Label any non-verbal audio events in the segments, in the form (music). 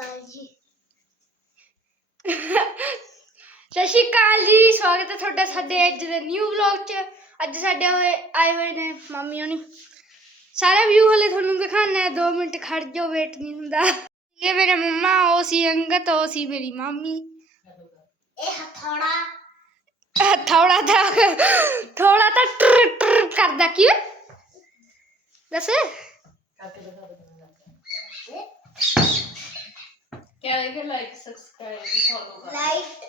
ਅਕਾਲ ਜੀ ਸਤਿ ਸ਼੍ਰੀ ਅਕਾਲ ਜੀ ਸਵਾਗਤ ਹੈ ਤੁਹਾਡਾ ਸਾਡੇ ਅੱਜ ਦੇ ਨਿਊ ਵਲੌਗ 'ਚ। ਅੱਜ ਸਾਡੇ ਹੋਏ ਆਏ ਹੋਏ ਨੇ ਮਾਮੀ ਹੋਣੀ। ਸਾਰਾ ਵਿਊ ਹਲੇ ਤੁਹਾਨੂੰ ਦਿਖਾਣਾ ਹੈ 2 ਮਿੰਟ ਖੜ ਜਾਓ ਵੇਟ ਨਹੀਂ ਹੁੰਦਾ। ਇਹ ਮੇਰੇ ਮੰਮਾ ਉਹ ਸੀ ਅੰਗਤ ਉਹ ਸੀ ਮੇਰੀ ਮਾਮੀ। ਇਹ ਹਥੌੜਾ। ਥੋੜਾ ਤਾਂ ਥੋੜਾ ਤਾਂ ਟਰ ਟਰ ਕਰਦਾ ਕੀ? ਦੱਸ। करेंगे like subscribe follow like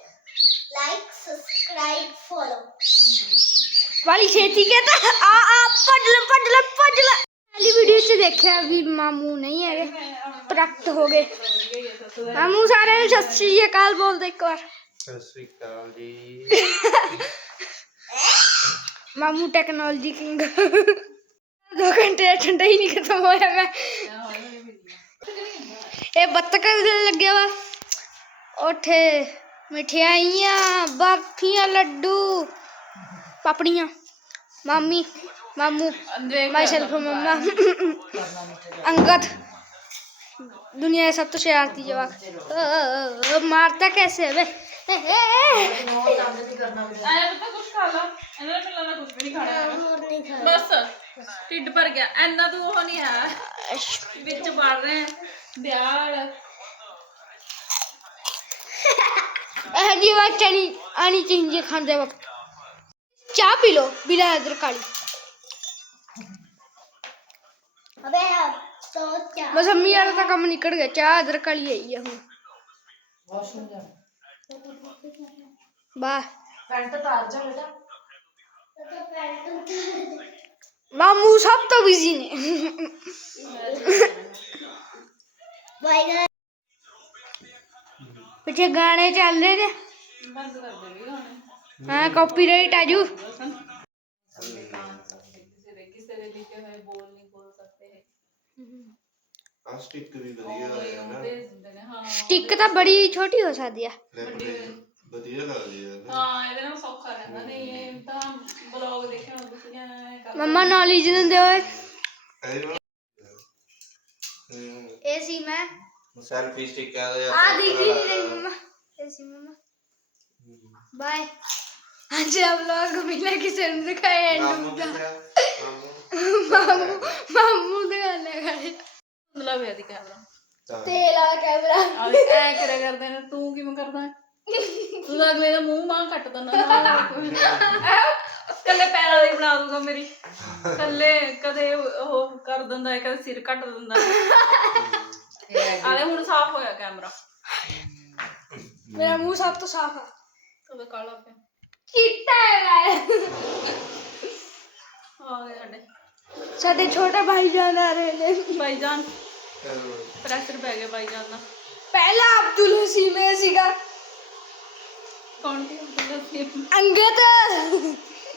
like subscribe follow वाली खेती के था आ आ पडल पडल पडल। पहली वीडियो से देखे अभी मामू नहीं है प्राप्त हो गए। मामू सारे ने सत श्री अकाल बोल दे एक बार। सत श्री अकाल जी। (laughs) मामू टेक्नोलॉजी किंग (laughs) दो घंटे ठंडा ही नहीं खत्म हो रहा मैं ਇਹ ਬੱਤਕ ਲੱਗਿਆ ਵਾ ਉੱਥੇ ਮਠਿਆਈਆਂ ਬਰਫੀਆਂ ਲੱਡੂ ਪਾਪੜੀਆਂ ਮਾਮੀ ਮਾਮੂ ਮਾਈ ਸੈਲਫ ਮਮਾ अंगद दुनिया का सब तो शरारती जवाक अ, अ, अ, मारता कैसे है बे ए, ए, ए। ਆਇਆ ਪਤਾ ਕੁਝ ਖਾ ਲਾ ਇਹਨਾਂ ਨੇ ਮਿਲਣਾ ਕੁਝ ਵੀ ਨਹੀਂ ਖਾਣਾ ਹੈਗਾ। ਹੋਰ ਨਹੀਂ ਖਾ ਬਸ ਢਿੱਡ ਭਰ ਗਿਆ ਐਨਾ ਤੂੰ ਉਹ ਨਹੀਂ ਹੈ ਵਿੱਚ ਵੜ ਰਹੇ ਬਿਆਲ ਇਹ ਜੀ बात चली आनी चाहिए खाते वक्त चाय पी लो बिना अदरक वाली ਅਬੇ ਤੋ ਚਾ बस अम्मी वाला तो काम निकल गया चाय अदरक वाली आई है हूँ पैंट उतार तो जा बेटा। मामू सब तो बिज़ी ने। पीछे गाने चल रहे ने हाँ कॉपीराइट आज स्टिक तो बड़ी छोटी हो सकती है मम्मा नॉलेज देंदे होए ਇਹ ਵਾਲਾ ए सी मैं ਸੈਲਫੀ ਸਟਿੱਕ ਆ ਜਾ आ दिख ही नहीं रही मम्मा ए सी मम्मा बाय आज हम लोग मिले किसी ने दिखाया एंड ਮਾਮੂ का ਮਾਮੂ मामू मामू दिखाने गए ਮਤਲਬ ਹੈ ਦੀ ਕੈਮਰਾ तेल वाला कैमरा ਆ ਵੀ ਐ ਕਰਿਆ ਕਰਦੇ ਨੇ ਤੂੰ ਕਿਵੇਂ ਕਰਦਾ ਹੈ? ਤੂੰ ਤਾਂ ਅਗਲੇ ਦਾ ਮੂੰਹ ਮਾਂ ਕੱਟ ਦਿੰਦਾ ਕੱਲੇ ਪੈਰਾਂ ਵਾਲੀ ਬਣਾ ਦੂਗਾ ਮੇਰੀ। ਕੱਲੇ ਕਦੇ ਉਹ ਕਰ ਦਿੰਦਾ ਹੈ ਕਦੇ ਸਿਰ ਕੱਟ ਦਿੰਦਾ ਆਲੇ ਹੁਣ ਸਾਫ਼ ਹੋਇਆ ਕੈਮਰਾ। ਮੇਰਾ ਮੂੰਹ ਸਭ ਤੋਂ ਸਾਫ਼ ਆ। ਉਹਦਾ ਕਾਲਾ ਪਿਆ। ਕੀਤਾ ਹੈ ਆ ਗਏ ਸਾਡੇ। ਸਾਡੇ ਛੋਟੇ ਭਾਈ ਜਾਨ ਆ ਰਹੇ ਨੇ। ਭਾਈਜਾਨ। ਪ੍ਰੈਸ਼ਰ ਪੈ ਗਿਆ ਭਾਈਜਾਨ ਦਾ। ਪਹਿਲਾ ਅਬਦੁਲ ਹਸੀਮੇ ਸੀਗਾ। ਕੌਣ ਸੀ ਅਬਦੁੱਲਾ ਸੀ ਅੰਗਦ।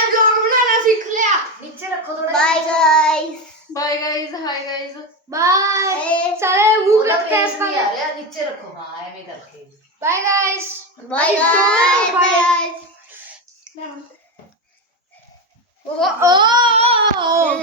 ਮੈਂ ਵਲੌਗ ਬਣਾਉਣਾ ਸਿੱਖ ਲਿਆ। ਨੀਚੇ ਰੱਖੋ ਥੋੜਾ bye guys bye guys hi guys bye ਸਾਰੇ ਮੂੰਹ ਕਰਕੇ ਇਸ ਤਰ੍ਹਾਂ ਆ ਰਿਹਾ। ਨੀਚੇ ਰੱਖੋ। ਹਾਂ ਐਵੇਂ ਕਰਕੇ। Bye guys bye guys bye guys ਉਹ ਉਹ